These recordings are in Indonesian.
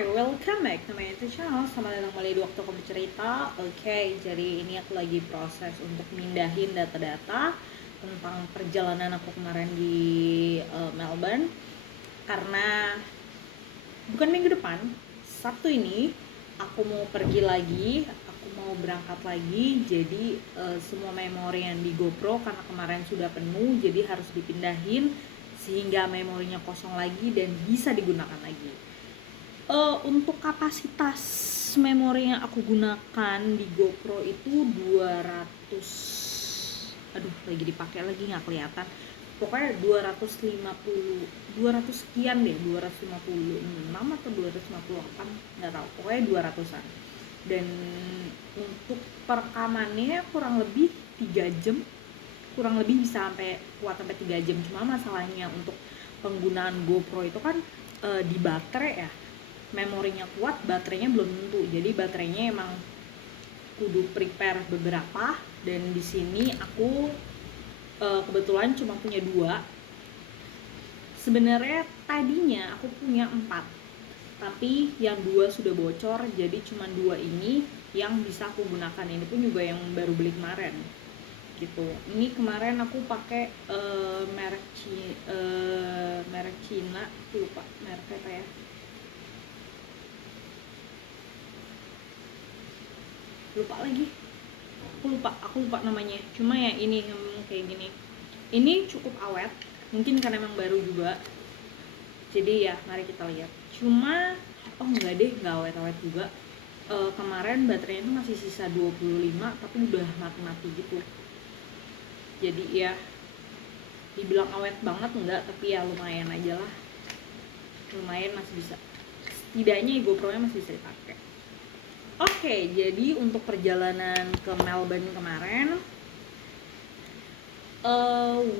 Hai, welcome back to my YouTube channel. Selamat datang kembali di Waktu Aku Bercerita. Oke, jadi ini aku lagi proses untuk mindahin data-data tentang perjalanan aku kemarin di Melbourne. Karena bukan minggu depan, Sabtu ini aku mau pergi lagi, aku mau berangkat lagi. Jadi semua memori yang di GoPro karena kemarin sudah penuh, jadi harus dipindahin sehingga memorinya kosong lagi dan bisa digunakan lagi. Untuk kapasitas memori yang aku gunakan di GoPro itu 200, aduh lagi dipakai lagi nggak kelihatan, pokoknya 200 sekian deh, 256 atau 258 nggak tahu, pokoknya 200-an. Dan untuk perekamannya kurang lebih 3 jam, kurang lebih bisa sampai kuat sampai 3 jam. Cuma masalahnya untuk penggunaan GoPro itu kan di baterai ya, memorinya kuat, baterainya belum tentu. Jadi baterainya emang kudu prepare beberapa, dan di sini aku kebetulan cuma punya 2. Sebenarnya tadinya aku punya 4, tapi yang 2 sudah bocor, jadi cuma 2 ini yang bisa aku gunakan. Ini pun juga yang baru beli kemarin gitu. Ini kemarin aku pakai merek Cina, lupa mereknya apa ya, aku lupa namanya. Cuma ya ini yang kayak gini, ini cukup awet, mungkin karena emang baru juga, jadi ya mari kita lihat. Cuma oh enggak deh, enggak awet-awet juga. Kemarin baterainya itu masih sisa 25, tapi udah mati-mati gitu. Jadi ya dibilang awet banget enggak, tapi ya lumayan aja lah, lumayan masih bisa, setidaknya GoPro nya masih bisa dipakai. Oke, jadi untuk perjalanan ke Melbourne kemarin,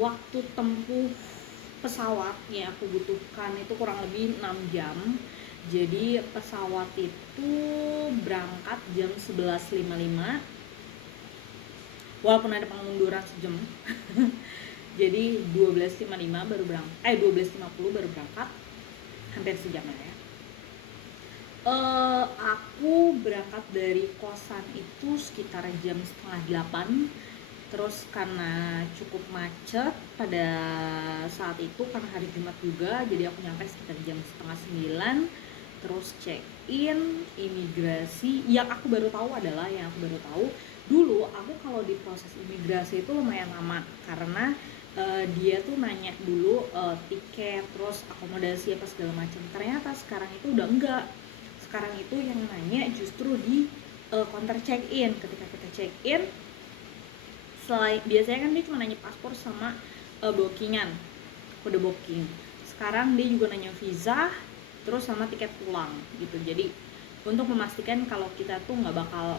waktu tempuh pesawat yang aku butuhkan itu kurang lebih 6 jam. Jadi pesawat itu berangkat jam 11.55, walaupun ada pengunduran sejam. Jadi 12.55 baru berangkat, 12.50 baru berangkat, hampir sejam lah ya. Aku berangkat dari kosan itu sekitar jam setengah 8. Terus karena cukup macet pada saat itu, karena hari Jumat juga, jadi aku nyampe sekitar jam setengah 9. Terus check in, imigrasi. Yang aku baru tahu dulu aku kalau di proses imigrasi itu lumayan lama, karena dia tuh nanya dulu tiket, terus akomodasi apa segala macam. Ternyata sekarang itu udah enggak. Sekarang itu yang nanya justru di counter check in. Ketika kita check in, selain biasanya kan dia cuma nanya paspor sama bookingan, kode booking. Sekarang dia juga nanya visa, terus sama tiket pulang gitu. Jadi untuk memastikan kalau kita tuh nggak bakal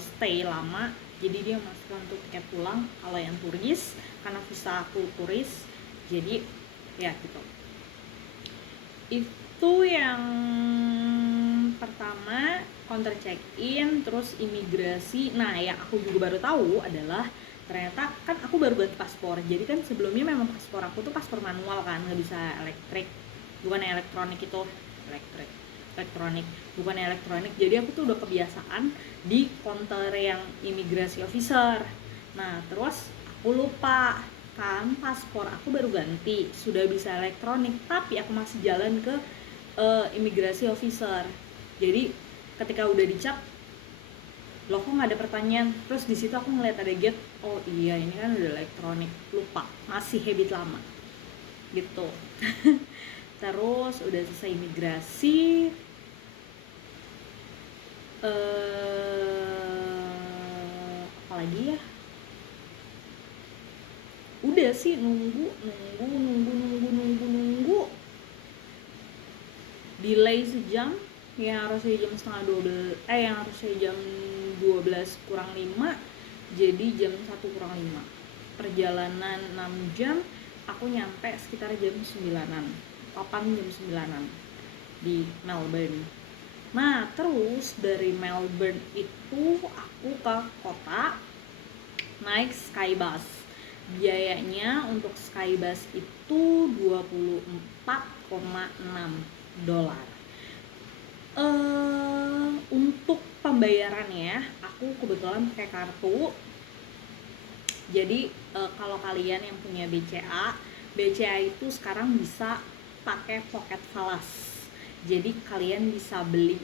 stay lama, jadi dia memastikan untuk tiket pulang kalau yang turis, karena visa aku turis, jadi ya gitu. Itu yang pertama, counter check in, terus imigrasi. Nah, yang aku juga baru tahu adalah ternyata kan aku baru ganti paspor. Jadi kan sebelumnya memang paspor aku tuh paspor manual kan, nggak bisa elektrik, bukan elektronik itu, elektronik, bukan elektronik. Jadi aku tuh udah kebiasaan di counter yang imigrasi officer. Nah, terus aku lupa kan, paspor aku baru ganti, sudah bisa elektronik, tapi aku masih jalan ke imigrasi officer. Jadi ketika udah dicap, loh kok nggak ada pertanyaan, terus di situ aku ngeliat ada gate, oh iya ini kan udah elektronik, lupa, masih habit lama gitu. Terus udah selesai imigrasi, apalagi ya, udah sih nunggu, delay sejam, yang harusnya jam setengah 12, yang harusnya jam 12 kurang 5 jadi jam 1 kurang 5. Perjalanan 6 jam, aku nyampe sekitar jam 9-an, jam 9-an di Melbourne. Nah, terus dari Melbourne itu aku ke kota naik Skybus. Biayanya untuk Skybus itu $24,6. pembayarannya aku kebetulan pakai kartu. Jadi kalau kalian yang punya BCA itu sekarang bisa pakai Pocket Falas. Jadi kalian bisa beli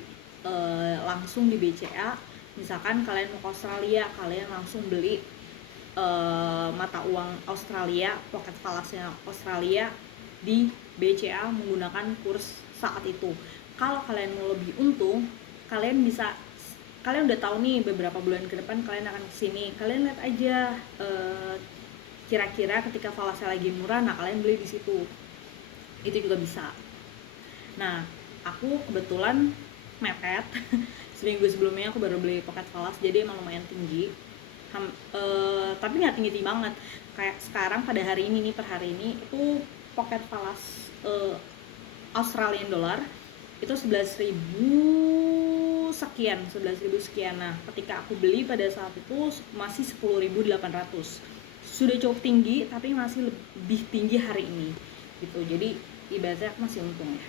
langsung di BCA. Misalkan kalian mau ke Australia, kalian langsung beli mata uang Australia, Pocket Falasnya Australia di BCA menggunakan kurs saat itu. Kalau kalian mau lebih untung, kalian udah tahu nih beberapa bulan ke depan kalian akan kesini, kalian lihat aja kira-kira ketika falasnya lagi murah, nah kalian beli di situ, itu juga bisa. Nah aku kebetulan mepet seminggu sebelumnya aku baru beli Pocket Falas, jadi emang lumayan tinggi. Tapi nggak tinggi banget kayak sekarang pada hari ini nih, per hari ini itu Pocket Falas Australian dollar itu 11.000 sekian. Nah ketika aku beli pada saat itu masih 10.800, sudah cukup tinggi tapi masih lebih tinggi hari ini gitu. Jadi ibaratnya aku masih untung ya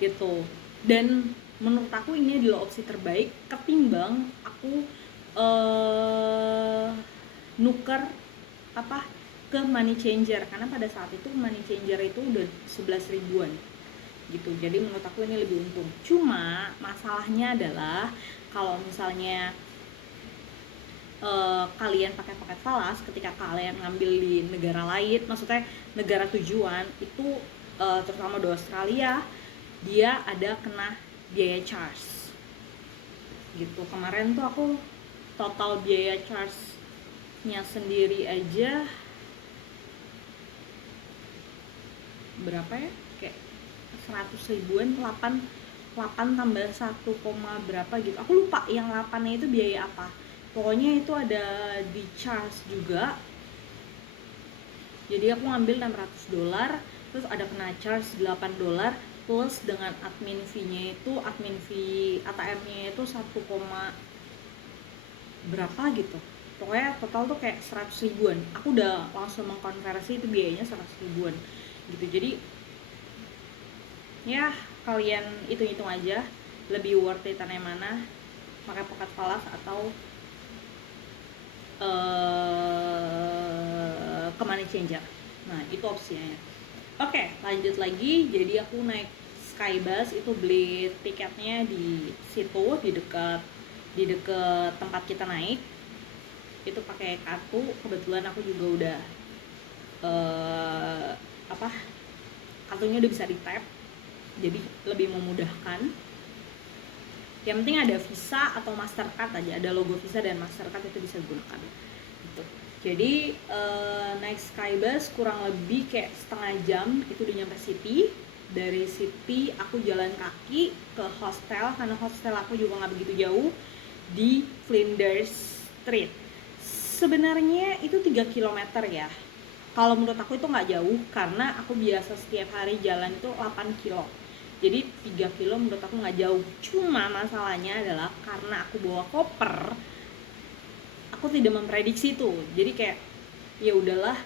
gitu. Dan menurut aku ini adalah opsi terbaik ketimbang aku nuker ke money changer, karena pada saat itu money changer itu udah 11 ribuan gitu. Jadi menurut aku ini lebih untung. Cuma masalahnya adalah kalau misalnya kalian pakai Pocket Falas, ketika kalian ngambil di negara lain, maksudnya negara tujuan itu terutama di Australia, dia ada kena biaya charge gitu. Kemarin tuh aku total biaya charge-nya sendiri aja berapa ya, kayak 100 ribuan, 8 tambah 1, berapa gitu, aku lupa yang 8-nya itu biaya apa. Pokoknya itu ada di charge juga. Jadi aku ngambil $600, terus ada kena charge $8, plus dengan admin fee-nya itu, admin fee ATM-nya itu 1, berapa gitu. Pokoknya total tuh kayak 100 ribuan. Aku udah langsung mengkonversi itu biayanya 100 ribuan gitu. Jadi ya kalian hitung-hitung aja lebih worth it yang mana, pakai Pocket Falas atau ke money changer. Nah itu opsinya. Oke, lanjut lagi. Jadi aku naik Skybus itu beli tiketnya di situ, di dekat tempat kita naik. Itu pakai kartu. Kebetulan aku juga udah kartunya udah bisa di tap, jadi lebih memudahkan. Yang penting ada Visa atau Mastercard aja, ada logo Visa dan Mastercard itu bisa digunakan gitu. Jadi naik Skybus kurang lebih kayak setengah jam itu udah nyampe City. Dari City aku jalan kaki ke hostel, karena hostel aku juga nggak begitu jauh, di Flinders Street. Sebenarnya itu 3 km ya. Kalau menurut aku itu nggak jauh, karena aku biasa setiap hari jalan itu 8 kilo. Jadi 3 kilo menurut aku nggak jauh. Cuma masalahnya adalah karena aku bawa koper, aku tidak memprediksi itu. Jadi kayak ya udahlah,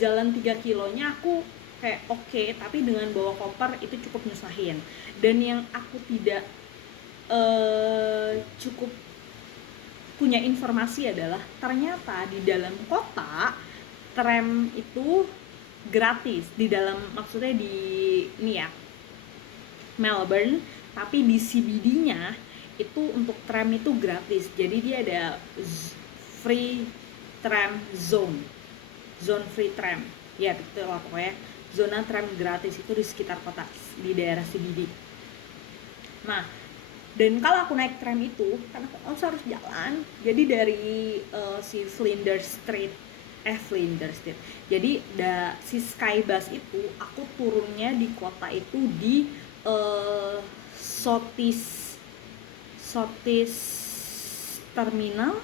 jalan 3 kilonya aku kayak oke, tapi dengan bawa koper itu cukup nyusahin. Dan yang aku tidak cukup punya informasi adalah ternyata di dalam kota tram itu gratis, di dalam, maksudnya di ini ya, Melbourne, tapi di CBD-nya itu untuk tram itu gratis. Jadi dia ada free tram zone free tram ya, betul lah pokoknya, zona tram gratis itu di sekitar kota, di daerah CBD. Nah dan kalau aku naik tram itu karena aku harus jalan, jadi dari si Flinders Street. Jadi si Skybus itu aku turunnya di kota itu di Southeast Terminal,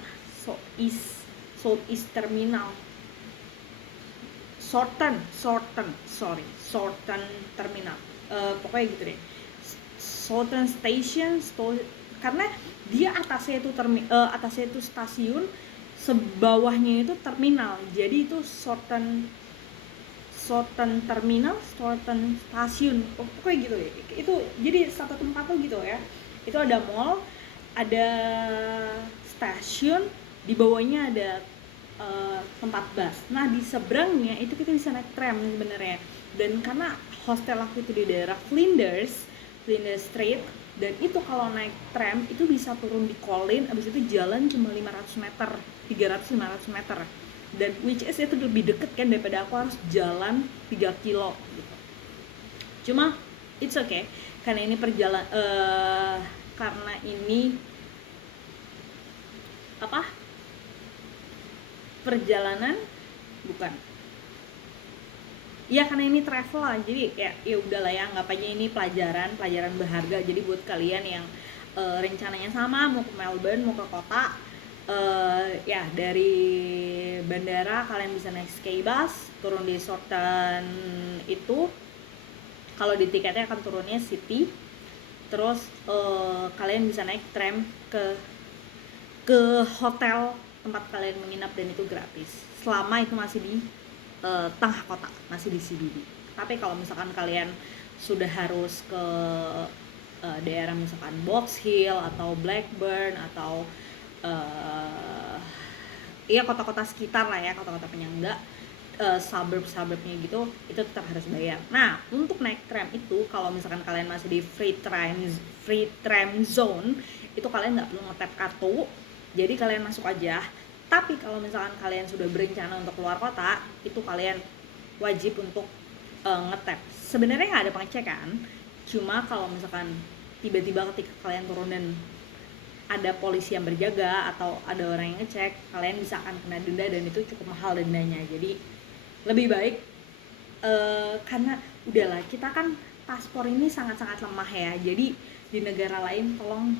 Southeast Terminal, Shorten Terminal, pokoknya gitu deh, Shorten Station, karena dia atasnya itu stasiun, sebawahnya itu terminal, jadi itu Shorten Terminal, Shorten Stasiun, pokoknya gitu ya. Itu jadi satu tempat tuh gitu ya. Itu ada mall, ada stasiun, di bawahnya ada tempat bus. Nah di seberangnya itu kita bisa naik tram sebenarnya. Dan karena hostel aku itu di daerah Flinders Street, dan itu kalau naik tram itu bisa turun di Colin, abis itu jalan cuma 500 meter, 300-500 meter, dan which is itu lebih deket kan daripada aku harus jalan 3 kilo gitu. Cuma it's okay karena ini karena ini perjalanan, bukan ya, karena ini travel lah, jadi ya udahlah ya, anggap aja ini pelajaran berharga. Jadi buat kalian yang rencananya sama mau ke Melbourne, mau ke kota, ya dari bandara kalian bisa naik Skybus, turun di Shorten itu. Kalau di tiketnya akan turunnya City, terus kalian bisa naik tram ke hotel tempat kalian menginap, dan itu gratis selama itu masih di tengah kota, masih di CBD. Tapi kalau misalkan kalian sudah harus ke daerah misalkan Box Hill atau Blackburn atau ya kota-kota sekitar lah ya, kota-kota penyangga, suburb-suburbnya gitu, itu tetap harus bayar. Nah untuk naik tram itu, kalau misalkan kalian masih di free tram zone, itu kalian nggak perlu nge-tap kartu, jadi kalian masuk aja. Tapi kalau misalkan kalian sudah berencana untuk keluar kota, itu kalian wajib untuk nge-tap. Sebenarnya nggak ada pengecekan, cuma kalau misalkan tiba-tiba ketika kalian turun dan ada polisi yang berjaga atau ada orang yang ngecek, kalian bisa akan kena denda, dan itu cukup mahal dendanya. Jadi lebih baik karena udahlah, kita kan paspor ini sangat-sangat lemah ya. Jadi di negara lain tolong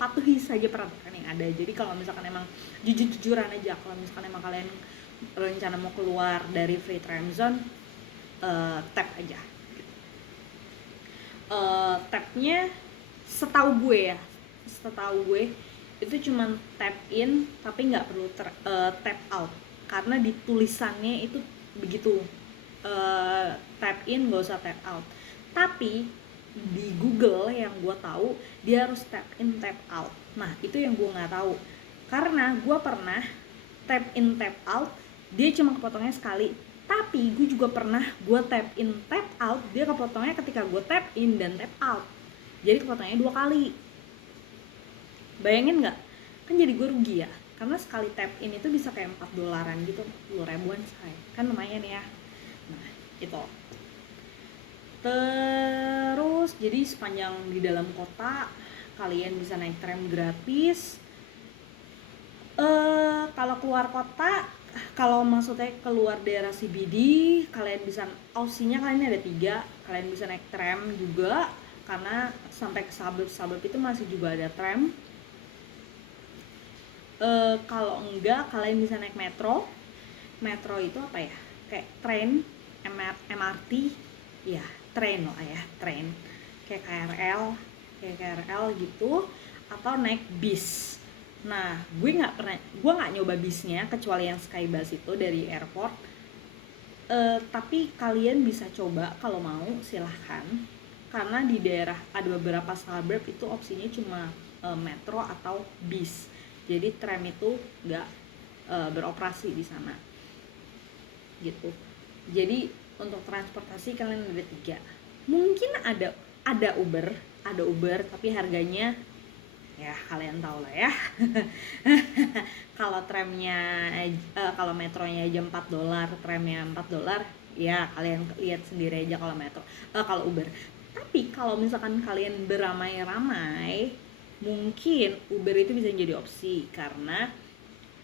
patuhi saja peraturan yang ada. Jadi kalau misalkan emang jujur-jujuran aja, kalau misalkan emang kalian rencana mau keluar dari free tram zone, tap aja. Tapnya setahu gue itu cuma tap in, tapi nggak perlu tap out, karena di tulisannya itu begitu, tap in nggak usah tap out. Tapi di Google yang gue tahu dia harus tap in tap out. Nah itu yang gue nggak tahu, karena gue pernah tap in tap out, dia cuma kepotongnya sekali. Tapi gue juga pernah gue tap in tap out, dia kepotongnya ketika gue tap in dan tap out, jadi kepotongnya 2 kali. Bayangin nggak? Kan jadi gue rugi ya, karena sekali tap in itu bisa kayak $4 gitu, 10 ribuan say, kan lumayan ya. Nah itu. Terus jadi sepanjang di dalam kota kalian bisa naik tram gratis. Kalau keluar kota, kalau maksudnya keluar daerah CBD, kalian bisa, opsinya kalian ada 3. Kalian bisa naik tram juga, karena sampai ke suburb itu masih juga ada tram. Kalau enggak, kalian bisa naik metro. Metro itu apa ya? Kayak train, MRT, ya train lah ya, train. Kayak KRL gitu, atau naik bis. Nah, gue nggak nyoba bisnya kecuali yang Skybus itu dari airport. Tapi kalian bisa coba kalau mau, silahkan. Karena di daerah ada beberapa suburb itu opsinya cuma metro atau bis. Jadi tram itu nggak beroperasi di sana, gitu. Jadi untuk transportasi kalian ada 3. Mungkin ada Uber, tapi harganya ya kalian tahu lah ya. Kalau tramnya kalau metronya aja $4, tramnya $4, ya kalian lihat sendiri aja kalau kalau Uber. Tapi kalau misalkan kalian beramai-ramai, mungkin Uber itu bisa jadi opsi, karena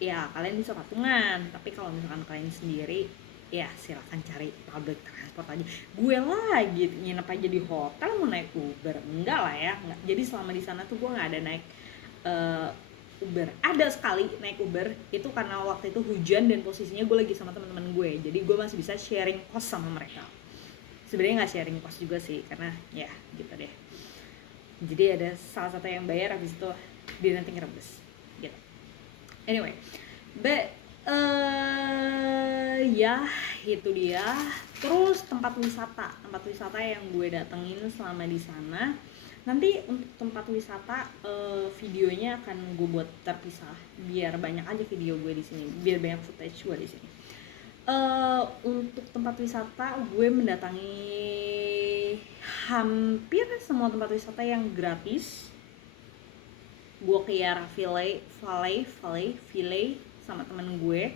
ya kalian bisa patungan. Tapi kalau misalkan kalian sendiri, ya silakan cari public transport aja. Gue lagi nginep aja di hotel mau naik Uber, enggak lah ya, enggak. Jadi selama di sana tuh gue nggak ada naik Uber. Ada sekali naik Uber, itu karena waktu itu hujan dan posisinya gue lagi sama teman-teman gue, jadi gue masih bisa sharing kos sama mereka. Sebenarnya nggak sharing kos juga sih, karena ya gitu deh. Jadi ada salah satu yang bayar, habis itu dia nanti ngerebus gitu. Anyway, ya itu dia. Terus tempat wisata yang gue datengin selama di sana, Nanti untuk tempat wisata videonya akan gue buat terpisah biar banyak aja video gue di sini, biar banyak footage gue di sini. Untuk tempat wisata gue mendatangi hampir semua tempat wisata yang gratis. Gue ke Valley sama temen gue,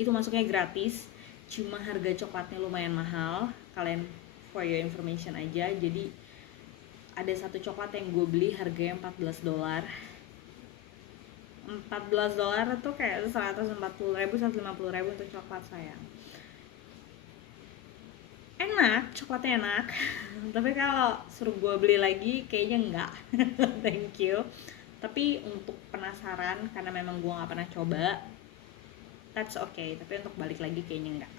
itu masuknya gratis, cuma harga coklatnya lumayan mahal. Kalian for your information aja, jadi ada satu coklat yang gue beli harganya $14. $14 tuh kayak 140.000, 150.000 untuk coklat, sayang. Enak, coklatnya enak. Tapi kalau suruh gue beli lagi kayaknya enggak. Thank you. Tapi untuk penasaran, karena memang gue gak pernah coba, that's okay. Tapi untuk balik lagi kayaknya enggak.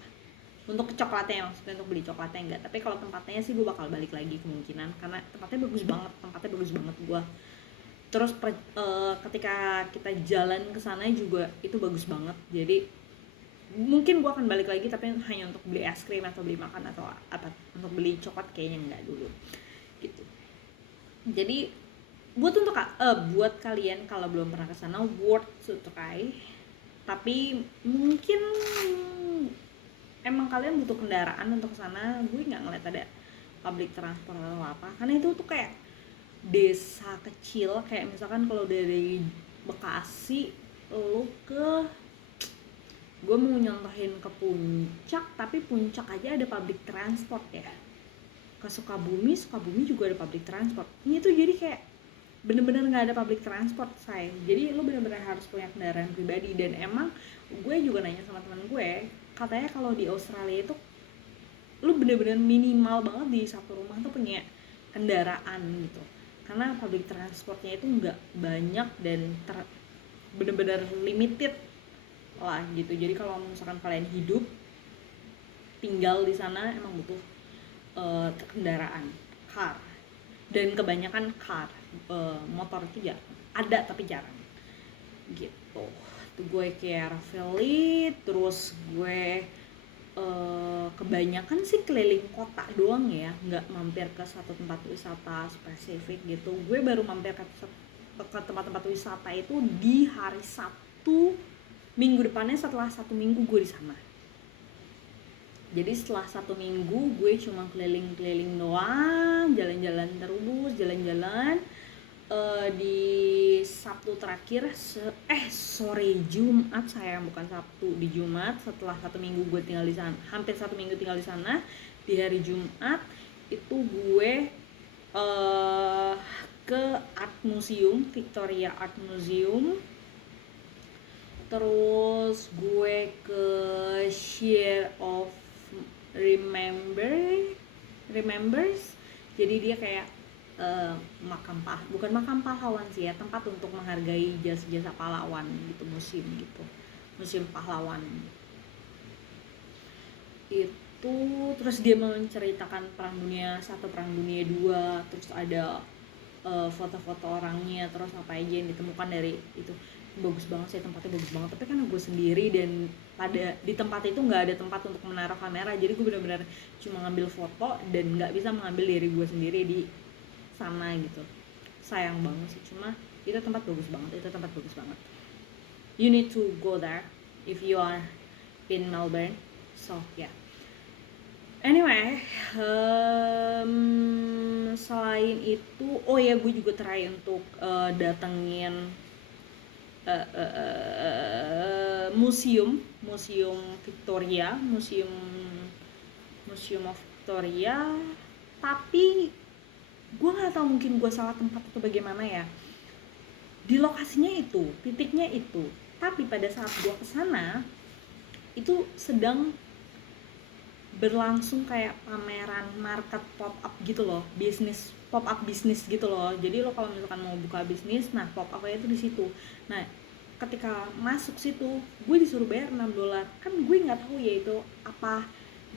Untuk coklatnya, maksudnya untuk beli coklatnya enggak. Tapi kalau tempatnya sih gue bakal balik lagi kemungkinan, karena tempatnya bagus banget gue. Terus ketika kita jalan ke sana juga itu bagus banget. Jadi mungkin gue akan balik lagi, tapi hanya untuk beli es krim atau beli makan atau apa. Untuk beli coklat kayaknya enggak dulu gitu. Jadi buat kalian kalau belum pernah ke sana, worth to try. Tapi mungkin emang kalian butuh kendaraan untuk ke sana. Gue nggak ngeliat ada public transport atau apa, karena itu tuh kayak desa kecil. Kayak misalkan kalau dari Bekasi lo ke, gue mau nyontohin ke Puncak, tapi Puncak aja ada public transport ya. Ke Sukabumi juga ada public transport. Ini tuh jadi kayak bener-bener nggak ada public transport, say. Jadi lo bener-bener harus punya kendaraan pribadi. Dan emang gue juga nanya sama teman gue, katanya kalau di Australia itu lo bener-bener minimal banget di satu rumah tuh punya kendaraan gitu, karena public transportnya itu nggak banyak dan bener-bener limited lah gitu. Jadi kalau misalkan kalian hidup tinggal di sana emang butuh kendaraan, car. Dan kebanyakan car, motor itu jarang ada, tapi jarang gitu. Tuh gue ke Valley, terus gue kebanyakan sih keliling kota doang ya, nggak mampir ke satu tempat wisata spesifik gitu. Gue baru mampir ke tempat-tempat wisata itu di hari Sabtu minggu depannya, setelah 1 minggu gue di sana. Jadi setelah 1 minggu gue cuma keliling-keliling doang, jalan-jalan terus, jalan-jalan. Di Sabtu terakhir, sore Jumat, sayang, bukan Sabtu, di Jumat. Setelah 1 minggu gue tinggal di sana, hampir 1 minggu tinggal di sana, di hari Jumat itu gue ke Art Museum, Victoria Art Museum. Terus gue ke Share of Remembers. Jadi dia kayak bukan makam pahlawan sih ya, tempat untuk menghargai jasa-jasa pahlawan gitu, museum pahlawan itu. Terus dia menceritakan Perang Dunia 1, Perang Dunia 2, terus ada foto-foto orangnya, terus apa aja yang ditemukan dari itu. Bagus banget sih, tempatnya bagus banget. Tapi karena gue sendiri dan di tempat itu nggak ada tempat untuk menaruh kamera, jadi gue benar-benar cuma ngambil foto dan nggak bisa mengambil diri gue sendiri di sana gitu. Sayang banget sih, cuma itu tempat bagus banget. You need to go there if you are in Melbourne. So yeah. Anyway, selain itu, oh ya, gue juga try untuk datengin museum Victoria, museum of Victoria. Tapi gue nggak tahu, mungkin gue salah tempat atau bagaimana ya. Di lokasinya itu, titiknya itu, tapi pada saat gue kesana itu sedang berlangsung kayak pameran market pop up gitu loh, pop up bisnis gitu loh. Jadi lo kalau misalkan mau buka bisnis, nah pop up-nya itu di situ. Nah, ketika masuk situ gue disuruh bayar $6. Kan gue nggak tahu ya itu apa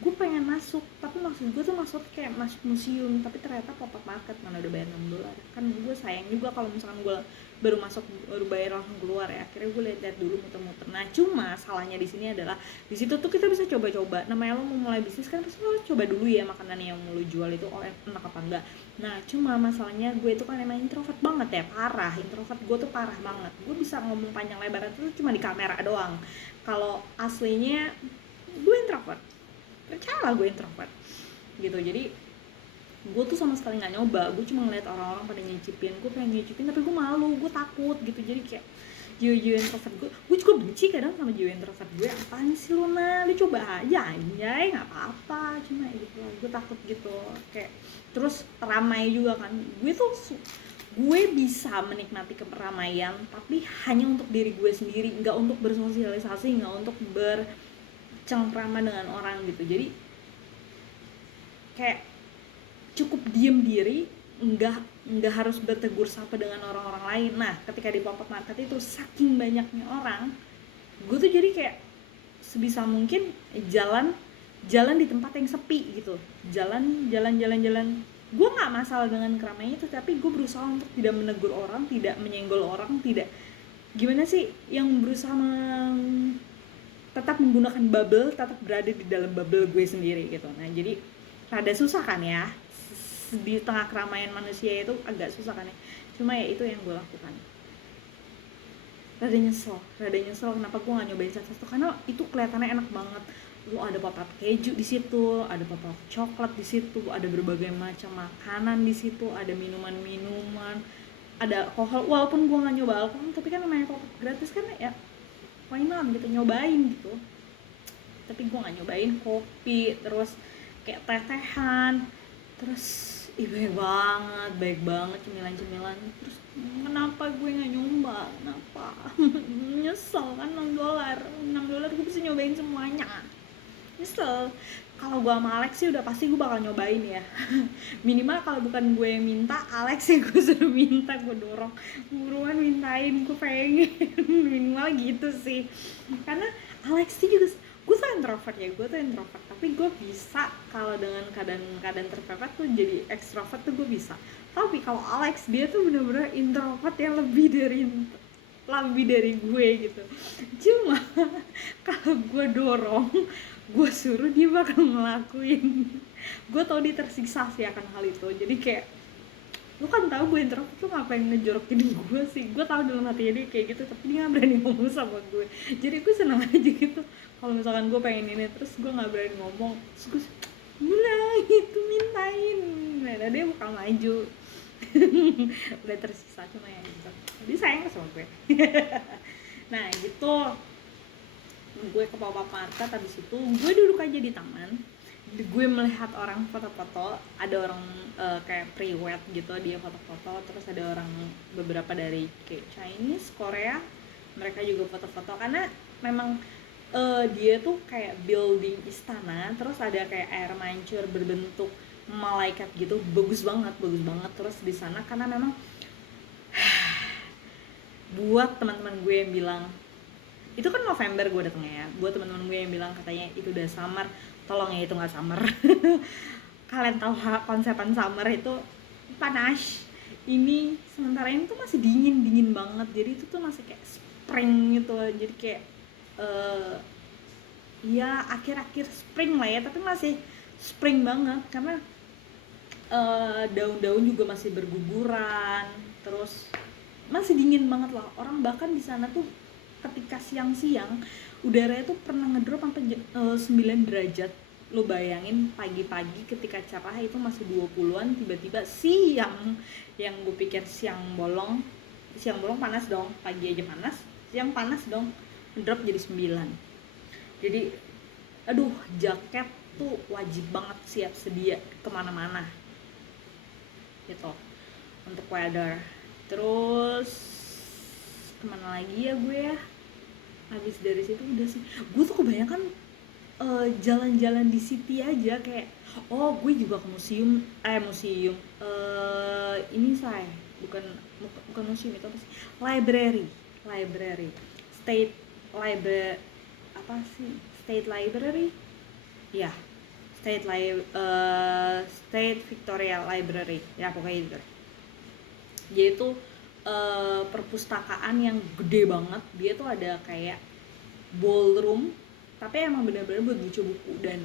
gue pengen masuk, tapi maksud gue tuh masuk kayak masuk museum, tapi ternyata pop-up market, mana udah bayar $6. Kan gue sayang juga kalau misalkan gue baru masuk baru bayar langsung keluar ya. Akhirnya gue lihat dulu muter-muter. Nah cuma salahnya di sini adalah di situ tuh kita bisa coba-coba. Namanya lo mau mulai bisnis kan pasti lo coba dulu ya makanan yang mau lo jual itu enak apa enggak. Nah cuma masalahnya gue itu kan emang introvert banget ya, parah introvert gue tuh parah banget. Gue bisa ngomong panjang lebar itu cuma di kamera doang. Kalau aslinya gue introvert, percayalah gue introvert gitu. Jadi gue tuh sama sekali nggak nyoba, gue cuma ngeliat orang-orang pada nyicipin, gue pengen nyicipin tapi gue malu, gue takut gitu. Jadi kayak jiwa-jiwa introvert gue juga benci kadang sama jiwa introvert gue. Apaan sih lo, nah lu coba aja anjay, nggak apa-apa, cuma gitu gue takut gitu. Kayak terus ramai juga kan, gue bisa menikmati keramaian tapi hanya untuk diri gue sendiri, nggak untuk bersosialisasi, nggak untuk bercengkrama dengan orang gitu. Jadi kayak cukup diem diri, nggak harus bertegur sapa dengan orang-orang lain. Nah ketika di pop-up market itu saking banyaknya orang, gue tuh jadi kayak sebisa mungkin jalan di tempat yang sepi gitu, jalan. Gue nggak masalah dengan keramaian itu, tapi gue berusaha untuk tidak menegur orang, tidak menyenggol orang, tidak gimana sih, yang berusaha tetap menggunakan bubble, tetap berada di dalam bubble gue sendiri gitu. Nah jadi rada susah kan ya, di tengah keramaian manusia itu agak susah kan ya. Cuma ya itu yang gue lakukan. Rada nyesel kenapa gue nggak nyobain satu-satu, karena itu kelihatannya enak banget. Lu ada pop-up keju di situ, ada pop-up coklat di situ, ada berbagai macam makanan di situ, ada minuman, ada alkohol. Walaupun gue nggak nyoba alkohol, tapi kan namanya pop-up gratis kan ya, why not gitu, nyobain gitu. Tapi gue nggak nyobain kopi, terus kayak teh-tehan, terus baik banget cemilan. Terus kenapa gue nggak nyoba, kenapa? Nyesel kan, $6 gue bisa nyobain semuanya, nyesel. Kalau gue sama Alex sih udah pasti gue bakal nyobain ya. Minimal kalau bukan gue yang minta, Alex sih gue suruh minta, gue dorong buruan mintain, gue pengen. Minimal gitu sih, karena Alex sih juga, gue tuh introvert tapi gue bisa kalau dengan keadaan terpepet tuh jadi extrovert tuh gue bisa. Tapi kalau Alex, dia tuh bener-bener introvert yang lebih dari gue gitu. Cuma kalau gue dorong, gue suruh, dia bakal ngelakuin. Gue tau dia tersiksa sih akan hal itu. Jadi kayak, lu kan tahu gue introvert tuh ngapain ngejorokin gue sih. Gue tahu dalam hatinya dia kayak gitu, tapi dia nggak berani ngomong sama gue. Jadi gue seneng aja gitu kalau misalkan gue pengen ini, terus gue nggak berani ngomong, terus gue bilang itu mintain, nah dia bakal maju. Udah tersiksa cuma ya gitu. Dia sayang sama gue. Nah gitu, gue ke pop-up market, habis itu gue duduk aja di taman, gue melihat orang foto-foto. Ada orang kayak pre-wed gitu, dia foto-foto. Terus ada orang beberapa dari kayak Chinese, Korea, mereka juga foto-foto. Karena memang dia tuh kayak building istana, terus ada kayak air mancur berbentuk malaikat gitu, bagus banget. Terus di sana karena memang buat teman-teman gue yang bilang, itu kan November gue datangnya ya, buat teman-teman gue yang bilang katanya itu udah summer, tolong ya, itu nggak summer. Kalian tahu konsepan summer itu panas, ini sementara ini tuh masih dingin banget. Jadi itu tuh masih kayak spring gitu, jadi kayak ya akhir-akhir spring lah ya, tapi masih spring banget karena daun-daun juga masih berguguran, terus masih dingin banget lah. Orang bahkan di sana tuh ketika siang-siang udaranya tuh pernah ngedrop sampai 9 derajat. Lo bayangin pagi-pagi ketika cerah itu masih 20-an, tiba-tiba siang, yang gue pikir siang bolong panas dong, pagi aja panas, siang panas dong, ngedrop jadi 9. Jadi aduh, jaket tuh wajib banget siap sedia kemana-mana gitu untuk weather. Terus kemana lagi ya gue ya, habis dari situ udah sih. Gue tuh kebanyakan jalan-jalan di city aja, kayak gue juga ke museum ini saya bukan museum, itu apa sih, library state library, apa sih, state library ya, State Victoria Library ya pokoknya itu. Jadi itu perpustakaan yang gede banget. Dia tuh ada kayak ballroom tapi emang bener-bener buat baca buku. Dan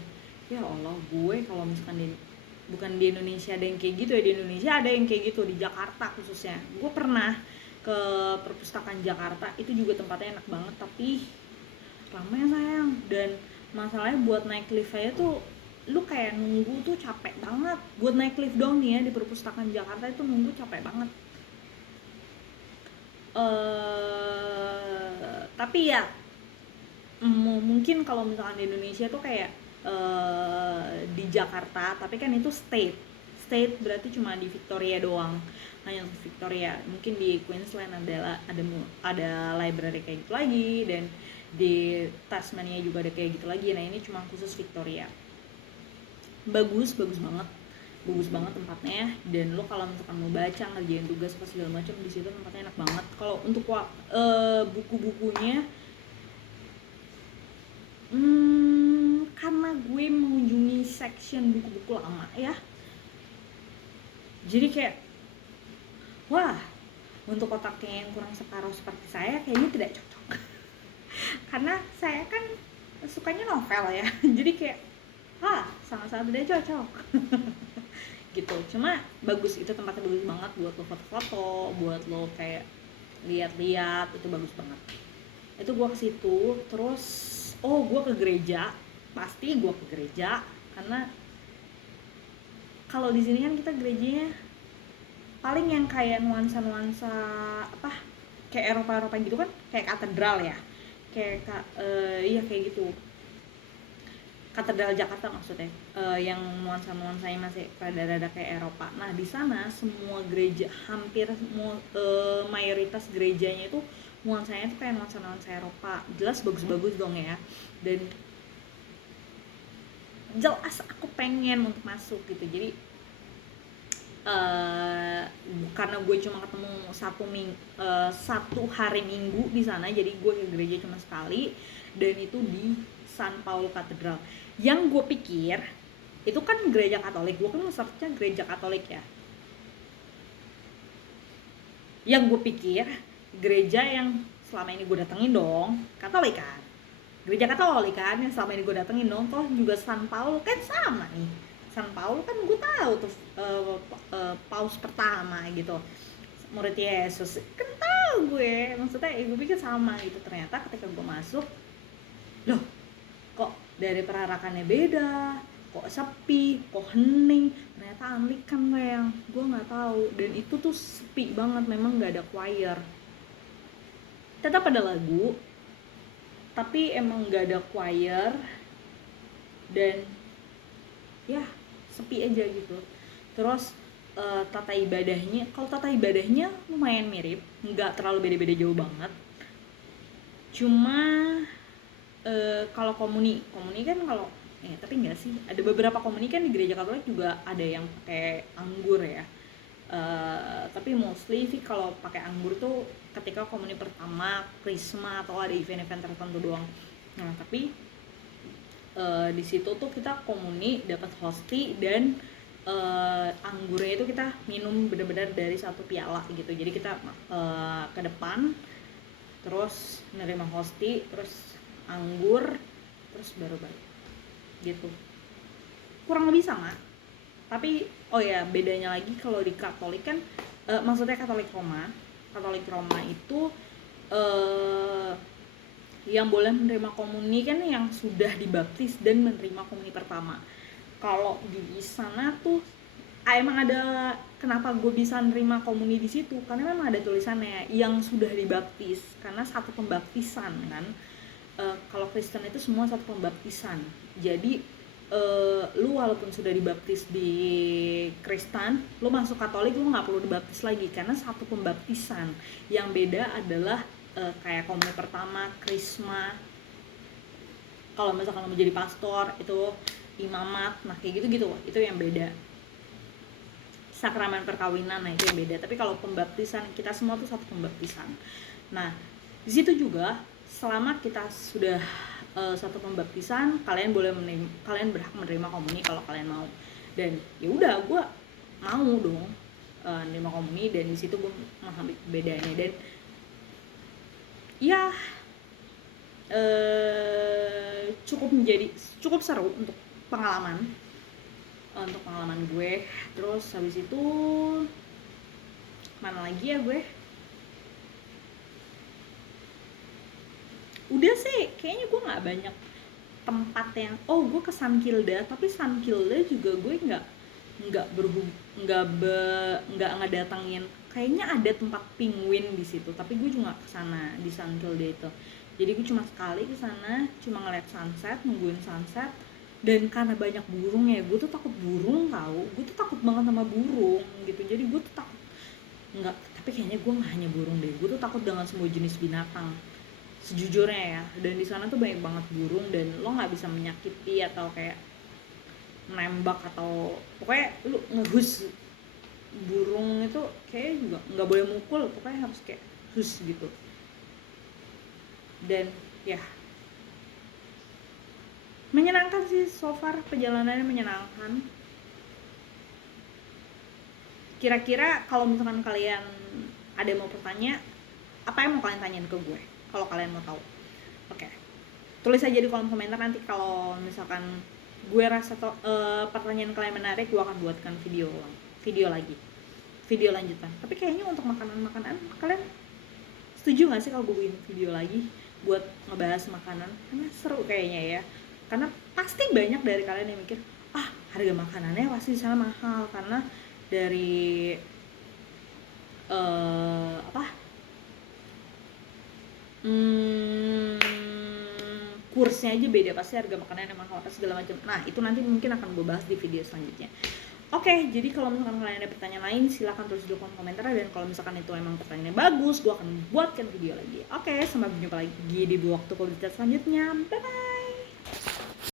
ya Allah, gue kalau misalkan bukan di Indonesia ada yang kayak gitu ya, di Indonesia ada yang kayak gitu, di Jakarta khususnya. Gue pernah ke perpustakaan Jakarta, itu juga tempatnya enak banget tapi ramai sayang. Dan masalahnya buat naik lift aja tuh lu kayak nunggu tuh capek banget. Buat naik lift dong nih ya di perpustakaan Jakarta itu nunggu capek banget. Tapi ya mungkin kalau misalkan di Indonesia tuh kayak di Jakarta, tapi kan itu state berarti cuma di Victoria doang, hanya Victoria. Mungkin di Queensland ada library kayak gitu lagi, dan di Tasmania juga ada kayak gitu lagi. Nah ini cuma khusus Victoria. Bagus banget tempatnya. Dan lo kalau misalkan mau baca, ngerjain tugas apa segala macam, di situ tempatnya enak banget. Kalau untuk buku-bukunya, karena gue mengunjungi section buku-buku lama ya, jadi kayak wah, untuk otaknya yang kurang separuh seperti saya kayaknya tidak cocok. Karena saya kan sukanya novel ya, jadi kayak sangat-sangat tidak cocok. Gitu. Cuma bagus, itu tempatnya bagus banget buat lo foto-foto, buat lo kayak lihat-lihat, itu bagus banget. Itu gue ke situ. Terus gue ke gereja, pasti gue ke gereja karena kalau di sini kan kita gerejanya paling yang kayak nuansa apa, kayak Eropa gitu kan, kayak katedral ya, kayak kayak gitu, katedral Jakarta maksudnya, yang nuansanya masih rada-rada kayak Eropa. Nah di sana semua gereja, hampir mayoritas gerejanya itu nuansanya tuh kayak nuansa Eropa, jelas bagus-bagus dong ya. Dan jelas aku pengen untuk masuk gitu. Jadi karena gue cuma ketemu satu hari Minggu di sana, jadi gue ke gereja cuma sekali, dan itu di San Paul Cathedral. Yang gue pikir itu kan gereja Katolik, gue kan searchnya gereja Katolik ya. Yang gue pikir gereja yang selama ini gue datengin dong Katolik kan, gereja Katolik kan yang selama ini gue datengin dong. Toh juga San Paul kan sama nih, San Paul kan gue tahu tuh paus pertama gitu, murid Yesus kan, tahu gue, maksudnya gue pikir sama gitu. Ternyata ketika gue masuk, loh kok dari perarakannya beda, kok sepi, kok hening. Ternyata Anglikan yang gue nggak tahu. Dan itu tuh sepi banget, memang nggak ada choir, tetap ada lagu tapi emang nggak ada choir, dan ya sepi aja gitu. Terus tata ibadahnya lumayan mirip, nggak terlalu beda-beda jauh banget. Cuma kalau komuni kan kalau tapi enggak sih, ada beberapa komuni kan di gereja Katolik juga ada yang pakai anggur ya. Tapi mostly sih kalau pakai anggur tuh ketika komuni pertama, krisma, atau ada event-event tertentu doang. Nah tapi di situ tuh kita komuni dapat hosti, dan anggurnya itu kita minum benar-benar dari satu piala gitu. Jadi kita ke depan, terus nerima hosti, terus anggur, terus baru balik gitu, kurang lebih sama. Tapi bedanya lagi kalau di Katolik kan, maksudnya Katolik Roma itu yang boleh menerima komuni kan yang sudah dibaptis dan menerima komuni pertama. Kalau di sana tuh emang ada, kenapa gue bisa nerima komuni di situ, karena memang ada tulisannya yang sudah dibaptis, karena satu pembaptisan kan. Kalau Kristen itu semua satu pembaptisan. Jadi lu walaupun sudah dibaptis di Kristen, lu masuk Katolik lu nggak perlu dibaptis lagi karena satu pembaptisan. Yang beda adalah kayak komuni pertama, krisma, kalau misalkan lu menjadi pastor itu imamat, nah kayak gitu itu yang beda. Sakramen perkawinan, nah itu yang beda. Tapi kalau pembaptisan, kita semua tuh satu pembaptisan. Nah di situ juga selama kita sudah satu pembaptisan, kalian berhak menerima komuni kalau kalian mau. Dan ya udah, gue mau dong menerima komuni, dan di situ gue memahami bedanya. Dan ya cukup seru untuk pengalaman gue. Terus habis itu mana lagi ya gue, udah sih kayaknya gue nggak banyak tempat yang gue ke San Kilda, tapi San Kilda juga gue nggak ngedatengin. Kayaknya ada tempat penguin di situ, tapi gue juga nggak kesana di San Kilda itu. Jadi gue cuma sekali kesana, cuma ngeliat sunset, nungguin sunset. Dan karena banyak burung ya, gue tuh takut burung tau, gue tuh takut banget sama burung gitu. Jadi gue tuh takut, nggak, tapi kayaknya gue nggak hanya burung deh, gue tuh takut dengan semua jenis binatang sejujurnya ya. Dan di sana tuh banyak banget burung, dan lo nggak bisa menyakiti atau kayak menembak, atau pokoknya lu ngehus burung itu kayak juga nggak boleh mukul, pokoknya harus kayak hus gitu. Dan ya menyenangkan sih, so far perjalanannya menyenangkan. Kira-kira kalau misalkan kalian ada yang mau bertanya, apa yang mau kalian tanyain ke gue kalau kalian mau tahu? Oke, tulis aja di kolom komentar. Nanti kalau misalkan gue rasa pertanyaan kalian menarik, gue akan buatkan video lanjutan. Tapi kayaknya untuk makanan kalian setuju gak sih kalau gue bikin video lagi buat ngebahas makanan? Karena seru kayaknya ya. Karena pasti banyak dari kalian yang mikir, harga makanannya pasti di sana mahal, karena dari kursnya aja beda, pasti harga makanannya mahal apa segala macam. Nah, itu nanti mungkin akan gue bahas di video selanjutnya. Oke, jadi kalau misalkan kalian ada pertanyaan lain, silahkan tulis di kolom komentar. Dan kalau misalkan itu emang pertanyaannya bagus, gue akan buatkan video lagi. Oke, sampai jumpa lagi di waktu kualitas selanjutnya. Bye bye.